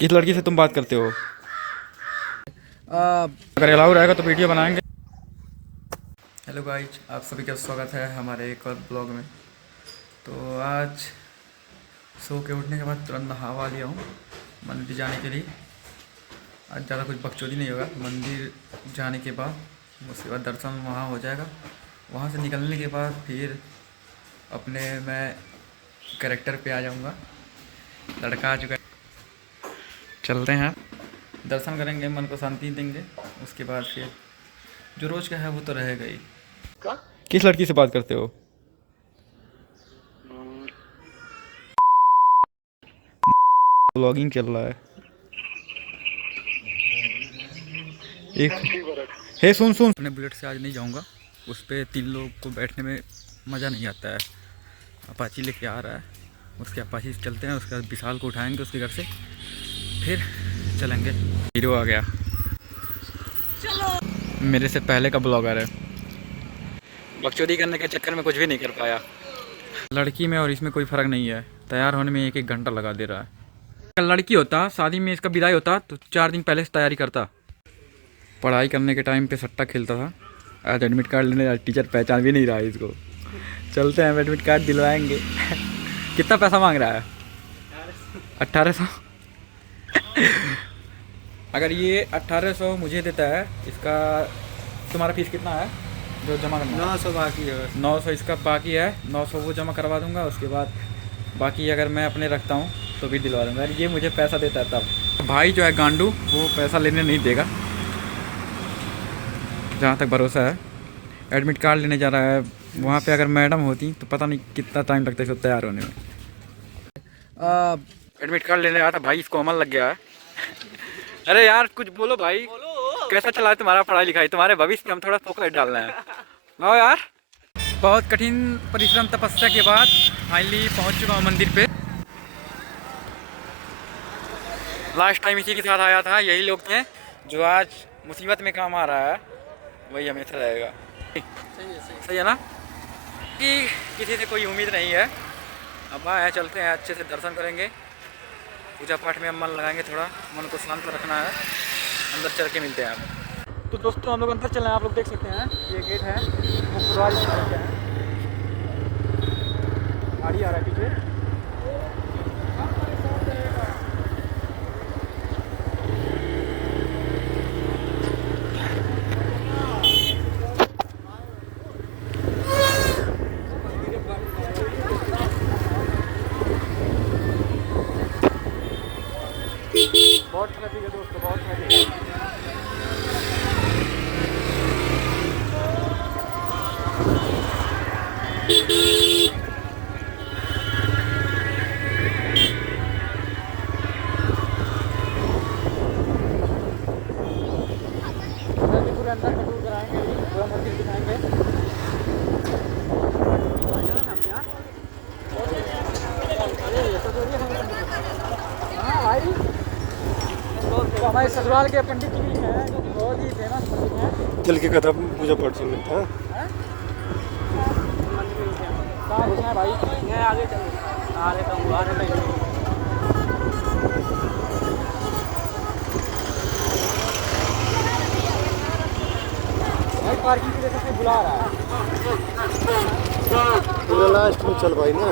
किस लड़की से तुम बात करते हो? अगर अलाउ रहेगा तो वीडियो बनाएंगे। हेलो गाइज, आप सभी का स्वागत है हमारे एक और ब्लॉग में। तो आज सो के उठने के बाद तुरंत नहावा लिया हूँ मंदिर जाने के लिए। आज ज़्यादा कुछ बकचोदी नहीं होगा। मंदिर जाने के बाद उसके बाद दर्शन वहाँ हो जाएगा। वहाँ से निकलने के बाद फिर अपने मैं कैरेक्टर पे आ जाऊँगा। लड़का आ चुका है, चलते हैं, दर्शन करेंगे, मन को शांति देंगे। उसके बाद फिर जो रोज़ का है वो तो रहेगा ही। किस लड़की से बात करते हो? ब्लॉगिंग चल रहा है। एक हे सुन सुन, अपने बुलेट से आज नहीं जाऊंगा। उस पर 3 लोग को बैठने में मज़ा नहीं आता है। अपाची लेके आ रहा है, उसके अपाची से चलते हैं। उसके बाद विशाल को उठाएंगे उसके घर से, फिर चलेंगे। हीरो आ गया, चलो। मेरे से पहले का ब्लॉगर है। बकचोदी करने के चक्कर में कुछ भी नहीं कर पाया। लड़की में और इसमें कोई फ़र्क नहीं है, तैयार होने में 1-1 घंटा लगा दे रहा है। अगर लड़की होता, शादी में इसका विदाई होता तो 4 दिन पहले से तैयारी करता। पढ़ाई करने के टाइम पे सट्टा खेलता था। आज एडमिट कार्ड लेने टीचर पहचान भी नहीं रहा है इसको। चलते हैं, एडमिट कार्ड दिलवाएंगे। कितना पैसा मांग रहा है? 1800। अगर ये 1800 मुझे देता है, इसका तुम्हारा फीस कितना है जो जमा करना? 900 बाकी है। 900 इसका बाकी है। 900 वो जमा करवा दूंगा। उसके बाद बाकी अगर मैं अपने रखता हूँ तो भी दिलवा दूंगा। ये मुझे पैसा देता है तब। भाई जो है गांडू, वो पैसा लेने नहीं देगा जहाँ तक भरोसा है। एडमिट कार्ड लेने जा रहा है। वहाँ पे अगर मैडम होती तो पता नहीं कितना टाइम लगता है इसको तैयार होने में। एडमिट कार्ड लेने आया था भाई, इसको अमल लग गया है। अरे यार कुछ बोलो भाई, कैसा चला है तुम्हारा पढ़ाई लिखाई? तुम्हारे भविष्य पे हम थोड़ा फोकस डालना है। आओ यार। बहुत कठिन परिश्रम तपस्या के बाद फाइनली पहुंच चुका हूँ मंदिर पे। लास्ट टाइम इसी के साथ आया था, यही लोग थे। जो आज मुसीबत में काम आ रहा है वही हमेशा रहेगा। सही है ना? कि किसी से कोई उम्मीद नहीं है। अब आए, चलते हैं, अच्छे से दर्शन करेंगे, पूजा पाठ में मन लगाएंगे, थोड़ा मन को शांत रखना है। अंदर चल के मिलते हैं आप। तो दोस्तों हम लोग अंदर चल रहे हैं। आप लोग देख सकते हैं ये गेट है, वो फुलवारी है। गाड़ी आ रहा है पीछे। बहुत ट्रैफिक है दोस्तों, बहुत ट्रैफिक है। पूरे अंदर का टूर कराएंगे, पूरा मंदिर दिखाएंगे। हाँ भाई, तो हमारे ससुराल के पंडित जी भी हैं जो बहुत ही फेमस पंडित हैं। चल के कथा पूजा पाठ सुन लेते हैं। कहाँ घुसना है भाई? मैं आगे चल आ लेता हूँ, आ लेता हूँ। भाई पार्किंग की वजह से बुला रहा है। पूरा लास्ट में चल भाई ना।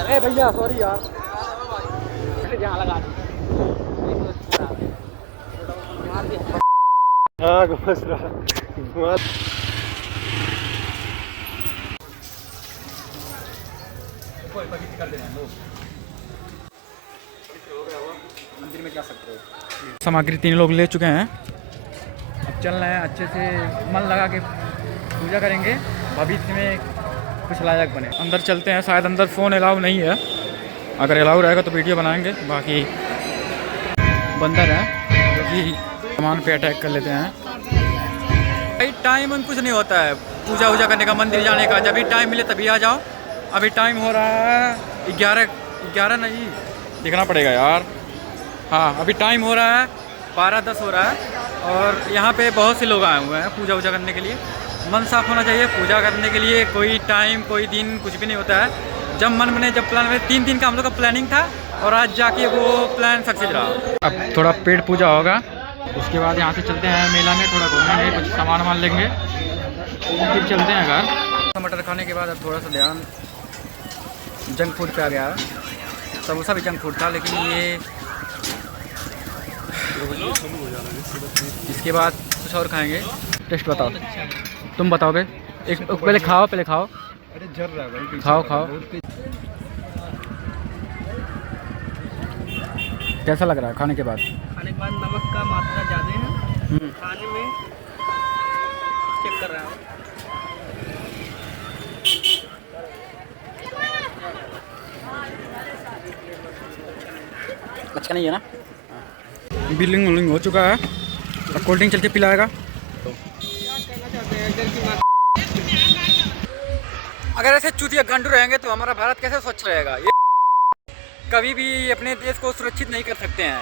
अरे भैया सॉरी यार। जहाँ लगा हाँ घुस रहा घुमा। कर देना हम लोग। मंदिर में जा सकते हो। सामग्री 3 लोग ले चुके हैं। अब चल रहे हैं, अच्छे से मन लगा के पूजा करेंगे, भविष्य में कुछ लायक बने। अंदर चलते हैं। शायद अंदर फ़ोन अलाउ नहीं है, अगर अलाउ रहेगा तो वीडियो बनाएंगे। बाकी बंदर है जो कि सामान पे अटैक कर लेते हैं। भाई टाइम कुछ नहीं होता है पूजा वूजा करने का, मंदिर जाने का। जब भी टाइम मिले तभी आ जाओ। अभी टाइम हो रहा है 11 नहीं, दिखना पड़ेगा यार। हाँ अभी टाइम हो रहा है 12:10 हो रहा है। और यहाँ पे बहुत से लोग आए हुए हैं पूजा वूजा करने के लिए। मन साफ होना चाहिए पूजा करने के लिए। कोई टाइम कोई दिन कुछ भी नहीं होता है। जब मन बने जब प्लान बने। 3 दिन का हम लोग का प्लानिंग था और आज जाके वो प्लान सक्सेस रहा। अब थोड़ा पेट पूजा होगा, उसके बाद यहाँ से चलते हैं मेला में, थोड़ा घूमेंगे, कुछ सामान वामान लेंगे, फिर चलते हैं घर। मटर खाने के बाद अब थोड़ा सा ध्यान जंक फूड पे आ गया। समोसा भी जंक फूड था, लेकिन ये इसके बाद कुछ और खाएंगे। टेस्ट बताओ, तुम बताओ बे। एक पहले खाओ, पहले खाओ। अरे झर रहा है भाई, खाओ खाओ। कैसा लग रहा है खाने के बाद? खाने के बाद नमक का मात्रा ज़्यादा है खाने में, चेक कर रहा हूँ। अच्छा नहीं है ना? बिलिंग विलिंग हो चुका है, अब कोल्ड ड्रिंक चल के पिलाएगा। अगर ऐसे चूतिया गांडू रहेंगे तो हमारा भारत कैसे स्वच्छ रहेगा? ये कभी भी अपने देश को सुरक्षित नहीं कर सकते हैं।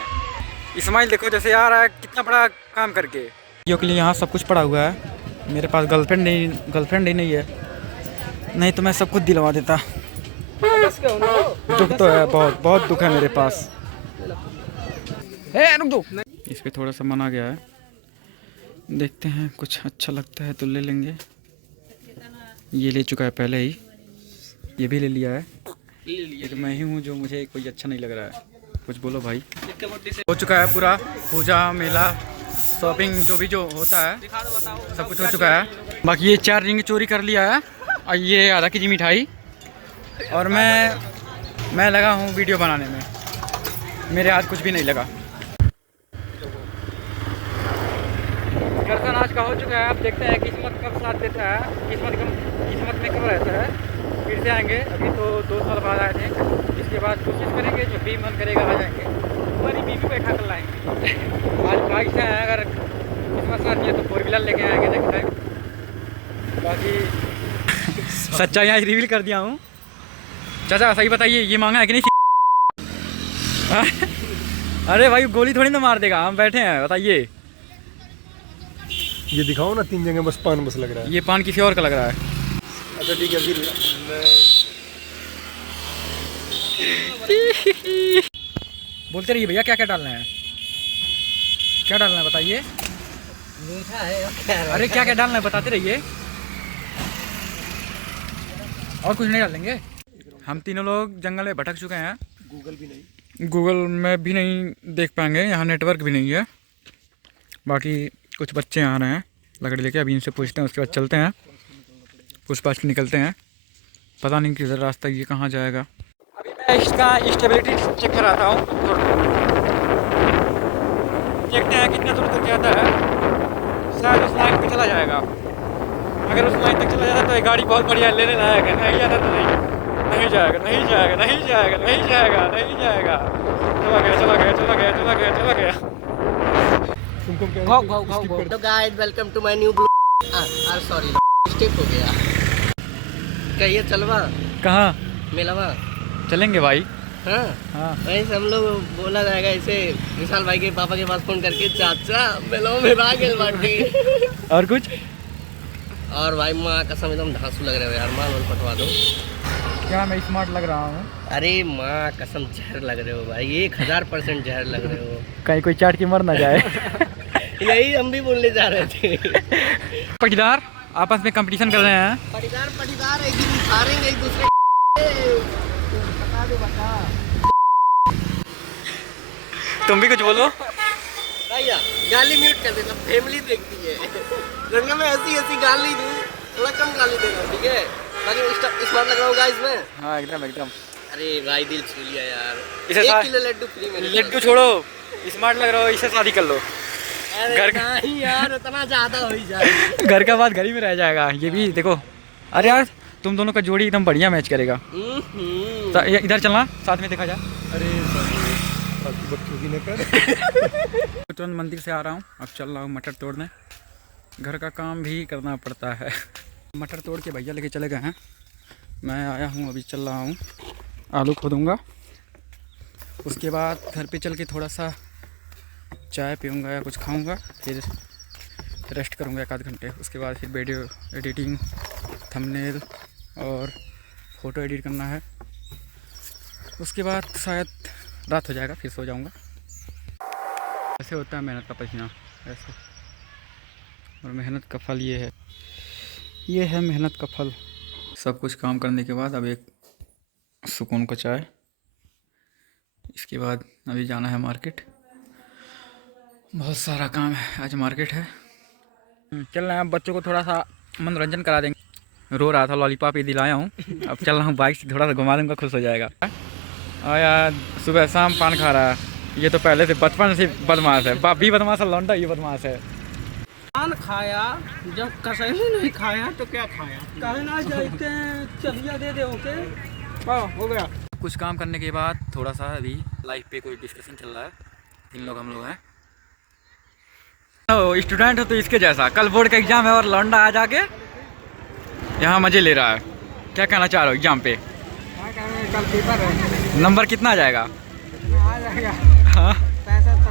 इस्माइल देखो जैसे आ रहा है कितना बड़ा काम करके। यो के लिए यहाँ सब कुछ पड़ा हुआ है। मेरे पास गर्लफ्रेंड ही नहीं है, नहीं तो मैं सब कुछ दिलवा देता। दुख तो है, बहुत बहुत दुख है मेरे पास। रुक दो। इस पे थोड़ा सा मना गया है, देखते हैं कुछ अच्छा लगता है तो ले लेंगे। ये ले चुका है पहले ही, ये भी ले लिया है। एक मैं ही हूँ जो मुझे कोई अच्छा नहीं लग रहा है। कुछ बोलो भाई। हो चुका है पूरा पूजा मेला शॉपिंग जो भी जो होता है सब कुछ हो चुका है। बाकी ये 4 रिंग चोरी कर लिया है और ये आधा केजी मिठाई। और मैं लगा हूँ वीडियो बनाने में, मेरे हाथ कुछ भी नहीं लगा। दर्शन आज का हो चुका है। अब देखते हैं किस्मत कब साथ देता है, किस्मत में कब रहता है। फिर से आएंगे, अभी तो 2 साल बाद आए थे। इसके बाद कोशिश करेंगे, जो भी मन करेगा आ जाएंगे। हमारी बीवी बैठा कर लाएंगे। आज बाइक से आए, अगर किस्मत साथ दिया तो 4 व्हीलर लेके आएंगे नेक्स्ट टाइम। बाकी सच्चाई आज रिवील कर दिया हूँ। चाचा सही बताइए, ये मांगा है कि नहीं? अरे भाई गोली थोड़ी ना मार देगा, हम बैठे हैं, बताइए। ये दिखाओ ना, 3 जगह बस पान बस लग रहा है। ये पान किसी और का लग रहा है। अच्छा ठीक है, फिर बोलते रहिए भैया, क्या क्या डालना है, क्या डालना है बताइए। मीठा है। अरे क्या क्या डालना है बताते रहिए, और कुछ नहीं डालेंगे। हम तीनों लोग जंगल में भटक चुके हैं। गूगल में भी नहीं देख पाएंगे, यहाँ नेटवर्क भी नहीं है। बाकी कुछ बच्चे आ रहे हैं लकड़ी लेके, अभी इनसे पूछते हैं, उसके बाद चलते हैं, पूछ-पाछ के निकलते हैं। पता नहीं किधर रास्ता ये कहाँ जाएगा। अभी मैं इसका स्टेबिलिटी चेक कराता हूँ, देखते हैं कितना दूर तक जाता है। शायद उस लाइन पे चला जाएगा। अगर उस लाइन तक चला जाता तो ये गाड़ी बहुत बढ़िया लेने लायक है। नहीं जाता तो नहीं जाएगा। चला गया। तो guys welcome to my new blog. Sorry step हो गया। कहिए चलवा कहाँ मेलावा चलेंगे भाई? हाँ वैसे हम लोग बोला जाएगा इसे विशाल भाई के पापा के पास फोन करके, चाचा मेलावा में आ गए बाटी। और कुछ? और भाई माँ कसम एकदम धांसू लग रहे हो यार, माँ पटवा दो। क्या मैं स्मार्ट लग रहा हूँ? अरे माँ कसम जहर लग रहे हो भाई, 1000% जहर लग रहे हो। कहीं कोई चाट के मर ना जाए। यही हम भी बोलने जा रहे थे। पटीदार आपस में कंपटीशन कर रहे हैं। पटीदार एक दिन हारेंगे एक दूसरे। बता दो बता। तुम भी कुछ बोलो। भैया गाली म्यूट कर देना, फैमिली देखती है। रंगा में ऐसी गाली दूं, थोड़ा कम गाली देना ठीक है। बाकी स्मार्ट लग रहा हूँ गाइस मैं। हाँ एकदम। अरे भाई दिल छू लिया यार। इसे 1 किलो लड्डू फ्री में। लड्डू छोड़ो, स्मार्ट लग रहा हो, इससे शादी कर लो। घर का नहीं यार, उतना ज्यादा हो ही जाए। घर का बात घर ही में रह जाएगा। ये भी देखो, अरे यार तुम दोनों का जोड़ी एकदम बढ़िया मैच करेगा। तो इधर चलना, साथ में देखा जाए। अरे बच्चों की कर। तुरंत मंदिर से आ रहा हूँ, अब चल रहा हूँ मटर तोड़ने। घर का काम भी करना पड़ता है। मटर तोड़ के भैया लेके चले गए हैं, मैं आया हूँ, अभी चल रहा हूँ, आलू खोदूँगा। उसके बाद घर पे चल के थोड़ा सा चाय पीऊँगा या कुछ खाऊँगा, फिर रेस्ट करूँगा 1 आध घंटे, उसके बाद फिर वीडियो एडिटिंग, थंबनेल और फ़ोटो एडिट करना है। उसके बाद शायद रात हो जाएगा, फिर सो जाऊँगा। ऐसे होता है मेहनत का पसीना, ऐसे। और मेहनत का फल ये है मेहनत का फल। सब कुछ काम करने के बाद अब एक सुकून को चाय। इसके बाद अभी जाना है मार्केट, बहुत सारा काम है, आज मार्केट है। चल रहे हैं, बच्चों को थोड़ा सा मनोरंजन करा देंगे। रो रहा था, लॉलीपॉप ये दिलाया हूँ। अब चल रहा हूँ बाइक से, थोड़ा सा घुमा दूँगा, खुश हो जाएगा। यार सुबह शाम पान खा रहा है, ये तो पहले से बचपन से बदमाश है। बाप भी बदमाश है, लौंडा ये बदमाश है। पान खाया, जब कसैली नहीं खाया तो क्या खाया? कहना चाहते हैं चलिए दे दे, ओके हो गया। कुछ काम करने के बाद थोड़ा सा अभी लाइफ पे कोई डिस्कशन चल रहा है। 3 लोग हम लोग हैं। स्टूडेंट हो तो इसके जैसा, कल बोर्ड का एग्जाम है और लौंडा आ जाके यहाँ मजे ले रहा है। क्या कहना चाह रहे हो एग्जाम पे? कल पेपर है, नंबर कितना आ जाएगा? आ जाएगा हाँ 65